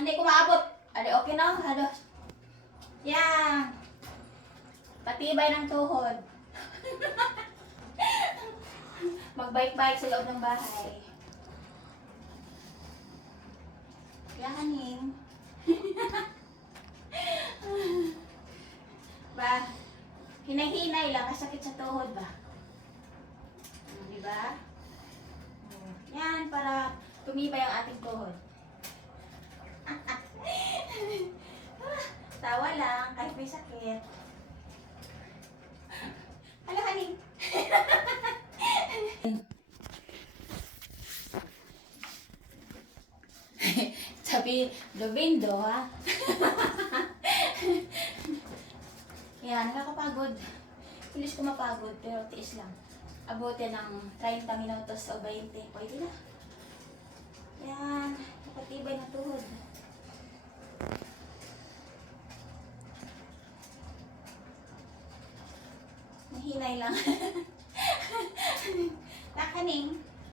Hindi ko maabot. Ade, okay na? Halos. Yan. Patibay ng tuhod. Magbike-bike sa loob ng bahay. Yahanin. Ba? Hinay-hinay lang, kasakit sa tuhod ba? Diba? Yan, para tumibay ang ating tuhod. Tawa lang, kahit may sakit. Hala, honey. Sabi, Lovindo, ha? Yan, nakakapagod. Pilis ko mapagod, pero tiis lang. Abutin ng 30 minutos o 20. Pwede na. Yan, nakatibay na tuhod. Mahinay lang. Nakaning.